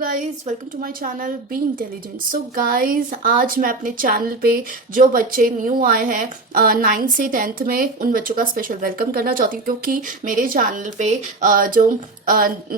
Guys, welcome to my channel be intelligent. So guys, आज मैं अपने चैनल पे जो बच्चे न्यू आए हैं 9th से 10th में, उन बच्चों का स्पेशल वेलकम करना चाहती हूँ, क्योंकि मेरे चैनल पे जो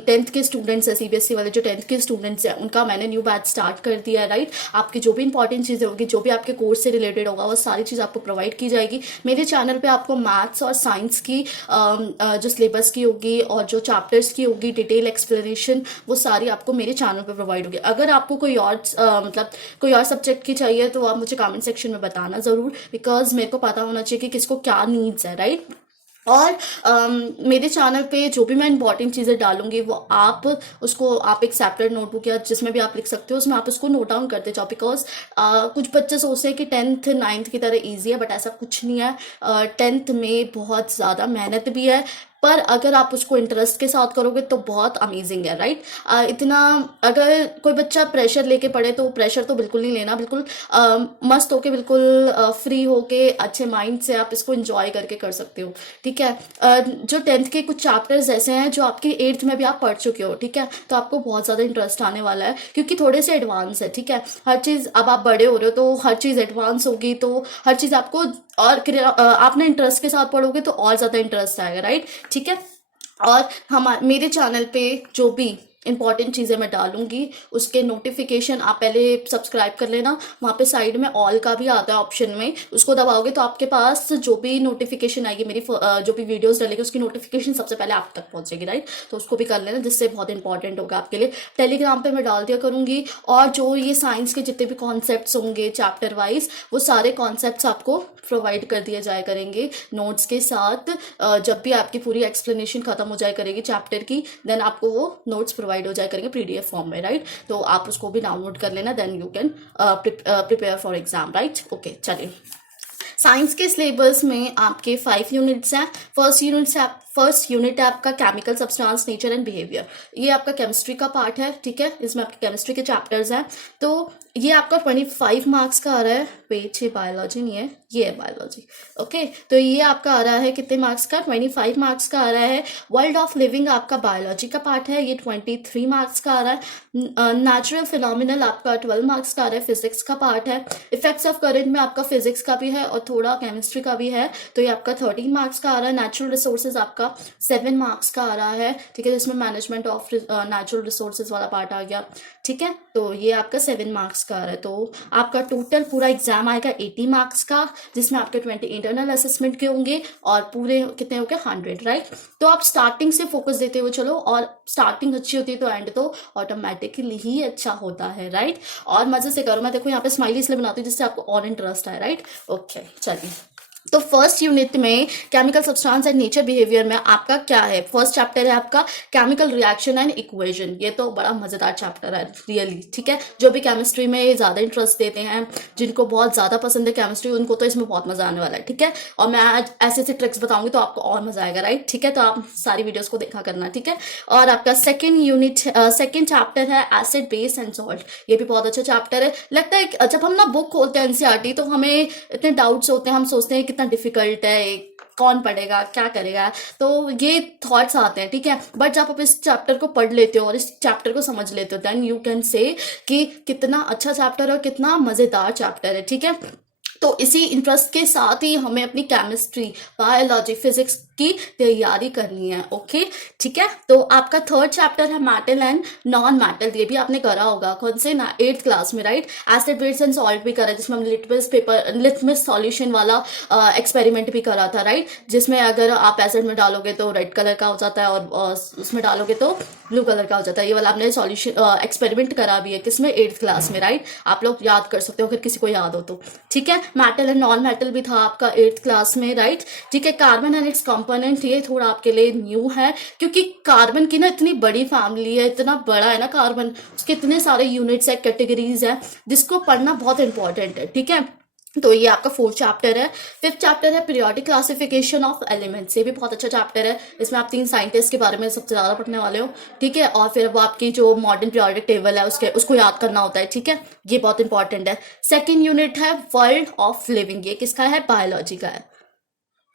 10th के स्टूडेंट्स हैं, सीबीएसई वाले जो 10th के स्टूडेंट्स हैं, उनका मैंने न्यू बैच स्टार्ट कर दिया है। राइट, आपकी जो भी इंपॉर्टेंट चीज़ें होगी, जो भी आपके कोर्स से रिलेटेड होगा, वो सारी चीज़ आपको प्रोवाइड की जाएगी। मेरे चैनल पे आपको मैथ्स और साइंस की जो सिलेबस की होगी और जो चैप्टर्स की होगी, डिटेल एक्सप्लेनेशन, वो सारी आपको मेरे चैनल पे प्रोवाइड होगी। अगर आपको कोई और मतलब कोई और सब्जेक्ट की चाहिए तो आप मुझे कमेंट सेक्शन में बताना ज़रूर, बिकॉज मेरे को पता होना चाहिए कि किसको क्या नीड्स है। राइट, और मेरे चैनल पे जो भी मैं इंपॉर्टेंट चीज़ें डालूंगी, वो आप उसको आप एक सेपरेट नोटबुक या जिसमें भी आप लिख सकते हो, उसमें आप उसको नोट डाउन करते जाओ। बिकॉज कुछ बच्चे सोचते हैं कि 10th 9th की तरह इजी है, बट ऐसा कुछ नहीं है। 10th में बहुत ज़्यादा मेहनत भी है, पर अगर आप उसको इंटरेस्ट के साथ करोगे तो बहुत अमेजिंग है। राइट, इतना अगर कोई बच्चा प्रेशर लेके पढ़े तो प्रेशर तो बिल्कुल नहीं लेना, बिल्कुल मस्त होके, बिल्कुल फ्री होके, अच्छे माइंड से आप इसको एंजॉय करके कर सकते हो। ठीक है, जो 10th के कुछ चैप्टर्स ऐसे हैं जो आपके 8th में भी आप पढ़ चुके हो। ठीक है, तो आपको बहुत ज़्यादा इंटरेस्ट आने वाला है, क्योंकि थोड़े से एडवांस है। ठीक है, हर चीज़ अब आप बड़े हो रहे हो तो हर चीज़ एडवांस होगी, तो हर चीज़ आपको और आपने इंटरेस्ट के साथ पढ़ोगे तो और ज़्यादा इंटरेस्ट आएगा। राइट, ठीक है। और मेरे चैनल पे जो भी इंपॉर्टेंट चीज़ें मैं डालूंगी, उसके नोटिफिकेशन आप पहले सब्सक्राइब कर लेना। वहाँ पे साइड में ऑल का भी आता है ऑप्शन में, उसको दबाओगे तो आपके पास जो भी नोटिफिकेशन आएगी, मेरी जो भी वीडियोस डलेगी, उसकी नोटिफिकेशन सबसे पहले आप तक पहुँचेगी। राइट, तो उसको भी कर लेना, जिससे बहुत इंपॉर्टेंट होगा आपके लिए। टेलीग्राम पे मैं डाल दिया करूँगी, और जो ये साइंस के जितने भी कॉन्सेप्ट्स होंगे चैप्टर वाइज, वो सारे कॉन्सेप्ट्स आपको प्रोवाइड कर दिए जाया करेंगे नोट्स के साथ। जब भी आपकी पूरी एक्सप्लेनेशन खत्म हो जाए करेगी चैप्टर की, देन आपको वो नोट्स प्रोवाइड हो जाए करेंगे पीडीएफ फॉर्म में। राइट, तो आप उसको भी डाउनलोड कर लेना, then you can prepare for exam. Right, okay, चलिए। साइंस के सिलेबस में आपके 5 यूनिट्स हैं। फर्स्ट यूनिट है आपका chemical substance, nature and behaviour. ये आपका केमिस्ट्री का पार्ट है। ठीक है, इसमें आपके केमिस्ट्री के चैप्टर्स हैं। तो ये आपका 25 मार्क्स का आ रहा है। पेज, ये बायोलॉजी नहीं है, ये है बायोलॉजी। ओके, तो ये आपका आ रहा है कितने मार्क्स का? 25 मार्क्स का आ रहा है। वर्ल्ड ऑफ लिविंग आपका बायोलॉजी का पार्ट है, ये 23 मार्क्स का आ रहा है। नेचुरल फिनोमिनल आपका 12 मार्क्स का आ रहा है, फिजिक्स का पार्ट है। इफेक्ट्स ऑफ करंट में आपका फिजिक्स का भी है और थोड़ा केमिस्ट्री का भी है, तो ये आपका 13 मार्क्स का आ रहा है। नेचुरल रिसोर्सेज आपका 7 मार्क्स का आ रहा है। ठीक है, जिसमें मैनेजमेंट ऑफ नेचुरल रिसोर्सेज वाला पार्ट आ गया। ठीक है, तो ये आपका 7 मार्क्स का आ रहा है। तो आपका टोटल पूरा एग्जाम आएगा 80 मार्क्स का, जिसमें आपके 20 इंटरनल असेसमेंट के होंगे और पूरे कितने हो गए? 100। राइट, तो आप स्टार्टिंग से फोकस देते हुए चलो, और स्टार्टिंग अच्छी होती है तो एंड तो ऑटोमेटिकली ही अच्छा होता है। राइट, और मजे से करो। मैं देखो यहाँ पे स्माइली इसलिए बनाती हूँ जिससे आपको और इंटरेस्ट आए। राइट, ओके, चलिए। तो फर्स्ट यूनिट में chemical substance and nature behaviour में आपका क्या है? फर्स्ट चैप्टर है आपका केमिकल रिएक्शन एंड इक्वेशन। ये तो बड़ा मजेदार चैप्टर है रियली। ठीक है, जो भी केमिस्ट्री में ज्यादा इंटरेस्ट देते हैं, जिनको बहुत ज्यादा पसंद है केमिस्ट्री, उनको तो इसमें बहुत मजा आने वाला है। ठीक है, और मैं आज ऐसे ऐसे ट्रिक्स बताऊंगी तो आपको और मजा आएगा। राइट, ठीक है, तो आप सारी वीडियोस को देखा करना। ठीक है, और आपका सेकेंड चैप्टर है एसिड बेस एंड सॉल्ट। ये भी बहुत अच्छा चैप्टर है। लगता है जब हम ना बुक खोलते हैं एनसीईआरटी, तो हमें इतने डाउट्स होते हैं, हम सोचते हैं कितना डिफिकल्ट है, कौन पढ़ेगा, क्या करेगा, तो ये थॉट्स आते हैं। ठीक है, बट जब आप इस चैप्टर को पढ़ लेते हो और इस चैप्टर को समझ लेते हो, देन यू कैन से कि कितना अच्छा चैप्टर है और कितना मजेदार चैप्टर है। ठीक है, तो इसी इंटरेस्ट के साथ ही हमें अपनी केमिस्ट्री, बायोलॉजी, फिजिक्स की तैयारी करनी है। ओके, ठीक है। तो आपका थर्ड चैप्टर है मेटल एंड नॉन मेटल। ये भी आपने करा होगा, कौन से ना, 8th क्लास में। Right, acid base and salt भी करा, जिसमें हमने लिटमस सॉल्यूशन वाला एक्सपेरिमेंट भी करा था। राइट, जिसमें अगर आप एसिड में डालोगे तो रेड कलर का हो जाता है, और उसमें डालोगे तो ब्लू कलर का हो जाता है। ये वाला आपने सॉल्यूशन एक्सपेरिमेंट करा भी है, किसमें? 8th क्लास में। राइट, आप लोग याद कर सकते हो अगर किसी को याद हो तो। ठीक है, मेटल एंड नॉन मेटल भी था आपका 8th क्लास में। राइट, ठीक है। कार्बन एंड इट्स कंपोनेंट, ये थोड़ा आपके लिए न्यू है, क्योंकि कार्बन की ना इतनी बड़ी फैमिली है, इतना बड़ा है ना कार्बन, उसके इतने सारे यूनिट्स है, कैटेगरीज है, जिसको पढ़ना बहुत इंपॉर्टेंट है। ठीक है, तो ये आपका 4th चैप्टर है। 5th चैप्टर है पीरियोडिक क्लासिफिकेशन ऑफ एलिमेंट्स। ये भी बहुत अच्छा चैप्टर है। इसमें आप 3 साइंटिस्ट के बारे में सबसे ज्यादा पढ़ने वाले हो। ठीक है, और फिर वो आपकी जो मॉडर्न पीरियोडिक टेबल है उसको याद करना होता है। ठीक है, ये बहुत इंपॉर्टेंट है। सेकेंड यूनिट है वर्ल्ड ऑफ लिविंग। ये किसका है? बायोलॉजी का है।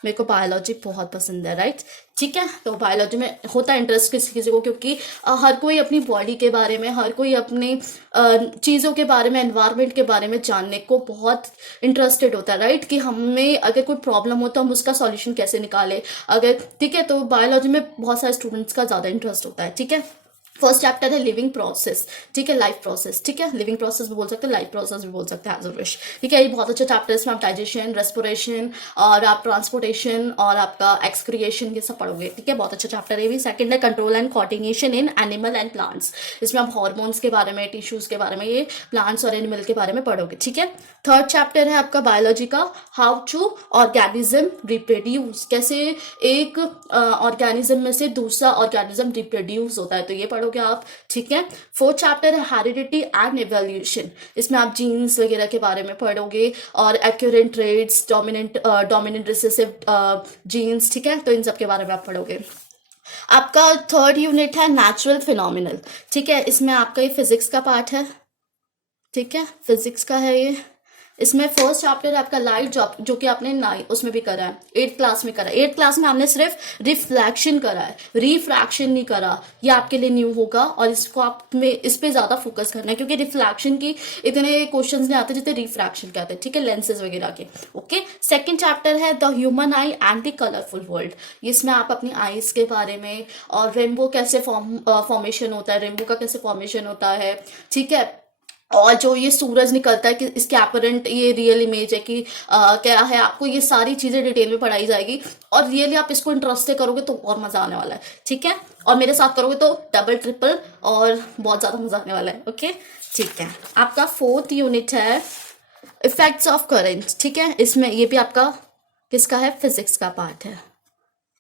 मेरे को बायोलॉजी बहुत पसंद है, राइट। ठीक है, तो बायोलॉजी में होता है इंटरेस्ट किसी किसी को, क्योंकि हर कोई अपनी बॉडी के बारे में, हर कोई अपनी चीज़ों के बारे में, एनवायरनमेंट के बारे में जानने को बहुत इंटरेस्टेड होता है, राइट। कि हमें अगर कोई प्रॉब्लम हो तो हम उसका सॉल्यूशन कैसे निकालें, अगर, ठीक है। तो बायोलॉजी में बहुत सारे स्टूडेंट्स का ज़्यादा इंटरेस्ट होता है, ठीक है। फर्स्ट चैप्टर है लिविंग प्रोसेस, ठीक है, लाइफ प्रोसेस, ठीक है। लिविंग प्रोसेस भी बोल सकते हैं, लाइफ प्रोसेस भी बोल सकते हैं, एज अ विश, ठीक है। ये बहुत अच्छा चैप्टर है, इसमें आप डाइजेशन, रेस्पिरेशन और आप ट्रांसपोर्टेशन और आपका एक्सक्रिएशन ये सब पढ़ोगे, ठीक है। बहुत अच्छा चैप्टर है भी। सेकंड है control and coordination in animal and plants, इसमें आप हार्मोन्स के बारे में, टिश्यूज के बारे में, ये प्लांट्स और एनिमल के बारे में पढ़ोगे, ठीक है। थर्ड चैप्टर है आपका बायोलॉजी का हाउ टू ऑर्गेनिज्म रिप्रोड्यूस, कैसे एक ऑर्गेनिज्म में से दूसरा ऑर्गेनिज्म रिप्रोड्यूस होता है, तो ये पढ़ोगे आप, ठीक है। फोर्थ चैप्टर है हेरिडिटी एंड एवोल्यूशन, इसमें आप जीन्स वगैरह के बारे में पढ़ोगे और एक्यूरेंट ट्रेड्स, डोमिनेंट रिसेसिव जीन्स, ठीक है। तो इन सब के बारे में आप पढ़ोगे। आपका थर्ड यूनिट है नेचुरल फिनोमिनल, ठीक है। इसमें आपका ये फिजिक्स का पार्ट है, ठीक है, फिजिक्स का है ये। इसमें फर्स्ट चैप्टर आपका लाइट, जो कि आपने उसमें भी करा है, 8th क्लास में करा है। 8th क्लास में हमने सिर्फ रिफ्लेक्शन करा है, रिफ्रैक्शन नहीं करा। ये आपके लिए न्यू होगा और इसको आप में इस पे ज्यादा फोकस करना है, क्योंकि रिफ्लेक्शन की इतने क्वेश्चंस नहीं आते जितने रिफ्रैक्शन के आते हैं, ठीक है, लेंसेज वगैरह के। ओके, सेकंड चैप्टर है the human I and the colourful world, इसमें आप अपनी आईज के बारे में और रेनबो कैसे फॉर्मेशन होता है, रेनबो का कैसे फॉर्मेशन होता है, ठीक है। और जो ये सूरज निकलता है कि इसके अपरेंट ये रियल इमेज है कि क्या है, आपको ये सारी चीजें डिटेल में पढ़ाई जाएगी। और रियली आप इसको इंटरेस्ट से करोगे तो और मजा आने वाला है, ठीक है। और मेरे साथ करोगे तो डबल ट्रिपल और बहुत ज्यादा मजा आने वाला है। ओके, ठीक है। आपका फोर्थ यूनिट है इफेक्ट्स ऑफ करंट, ठीक है। इसमें ये भी आपका किसका है, फिजिक्स का पार्ट है।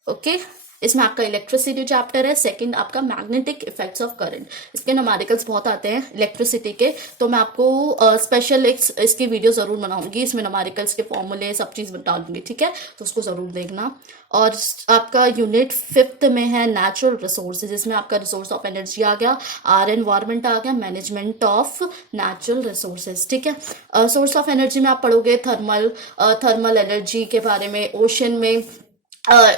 ओके, इसमें आपका इलेक्ट्रिसिटी चैप्टर है। सेकंड आपका मैग्नेटिक इफेक्ट्स ऑफ करंट, इसके न्यूमेरिकल्स बहुत आते हैं इलेक्ट्रिसिटी के, तो मैं आपको स्पेशल इसकी वीडियो जरूर बनाऊंगी, इसमें न्यूमेरिकल्स के फॉर्मूले सब चीज डालूंगी, ठीक है। तो उसको जरूर देखना। और आपका यूनिट 5th में है नेचुरल रिसोर्सेज, जिसमें आपका रिसोर्स ऑफ एनर्जी आ गया, आर एनवायरमेंट आ गया, मैनेजमेंट ऑफ नेचुरल रिसोर्सेज, ठीक है। सोर्स ऑफ एनर्जी में आप पढ़ोगे थर्मल एनर्जी के बारे में, ओशन में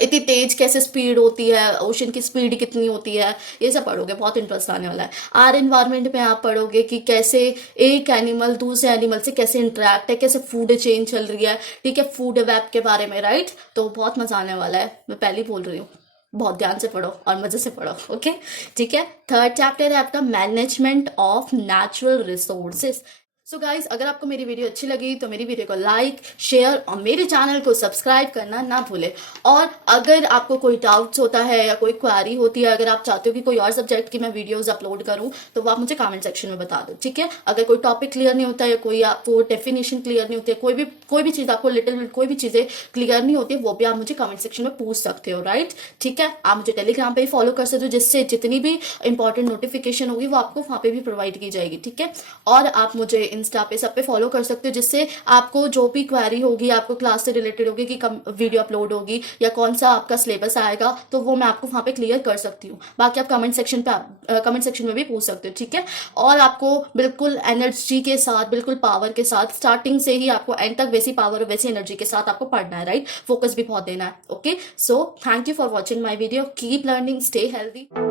इतनी तेज कैसे स्पीड होती है, ओशन की स्पीड कितनी होती है, ये सब पढ़ोगे, बहुत इंटरेस्ट आने वाला है। आर एनवायरमेंट में आप पढ़ोगे कि कैसे एक एनिमल दूसरे एनिमल से कैसे इंटरेक्ट है, कैसे फूड चेन चल रही है, ठीक है, फूड वेब के बारे में, राइट। तो बहुत मजा आने वाला है, मैं पहले ही बोल रही हूँ, बहुत ध्यान से पढ़ो और मजे से पढ़ो। ओके, ठीक है। थर्ड चैप्टर है आपका management of natural resources. So guys, अगर आपको मेरी वीडियो अच्छी लगी तो मेरी वीडियो को लाइक, शेयर और मेरे चैनल को सब्सक्राइब करना ना भूलें। और अगर आपको कोई डाउट्स होता है या कोई क्वेरी होती है, अगर आप चाहते हो कि कोई और सब्जेक्ट की मैं वीडियोस अपलोड करूं, तो वो आप मुझे कमेंट सेक्शन में बता दो, ठीक है। अगर कोई टॉपिक क्लियर नहीं होता है, कोई आपको डेफिनेशन क्लियर नहीं होती है, कोई भी चीज़ आपको कोई भी चीज़ें क्लियर नहीं होती है, वो भी आप मुझे कमेंट सेक्शन में पूछ सकते हो, राइट, ठीक है। आप मुझे टेलीग्राम पे ही फॉलो कर सकते हो, जिससे जितनी भी इंपॉर्टेंट नोटिफिकेशन होगी वो आपको वहाँ पे भी प्रोवाइड की जाएगी, ठीक है। और आप मुझे इंस्टा पे सब पे फॉलो कर सकते हो, जिससे आपको जो भी क्वेरी होगी, आपको क्लास से रिलेटेड होगी कि कब वीडियो अपलोड होगी या कौन सा आपका सिलेबस आएगा, तो वो मैं आपको वहाँ पे क्लियर कर सकती हूँ। बाकी आप कमेंट सेक्शन में भी पूछ सकते हो, ठीक है। और आपको बिल्कुल एनर्जी के साथ, बिल्कुल पावर के साथ, स्टार्टिंग से ही आपको एंड तक वैसी पावर और वैसी एनर्जी के साथ आपको पढ़ना है, राइट। फोकस भी बहुत देना है। Okay, so thank you for watching my video, keep learning, stay healthy.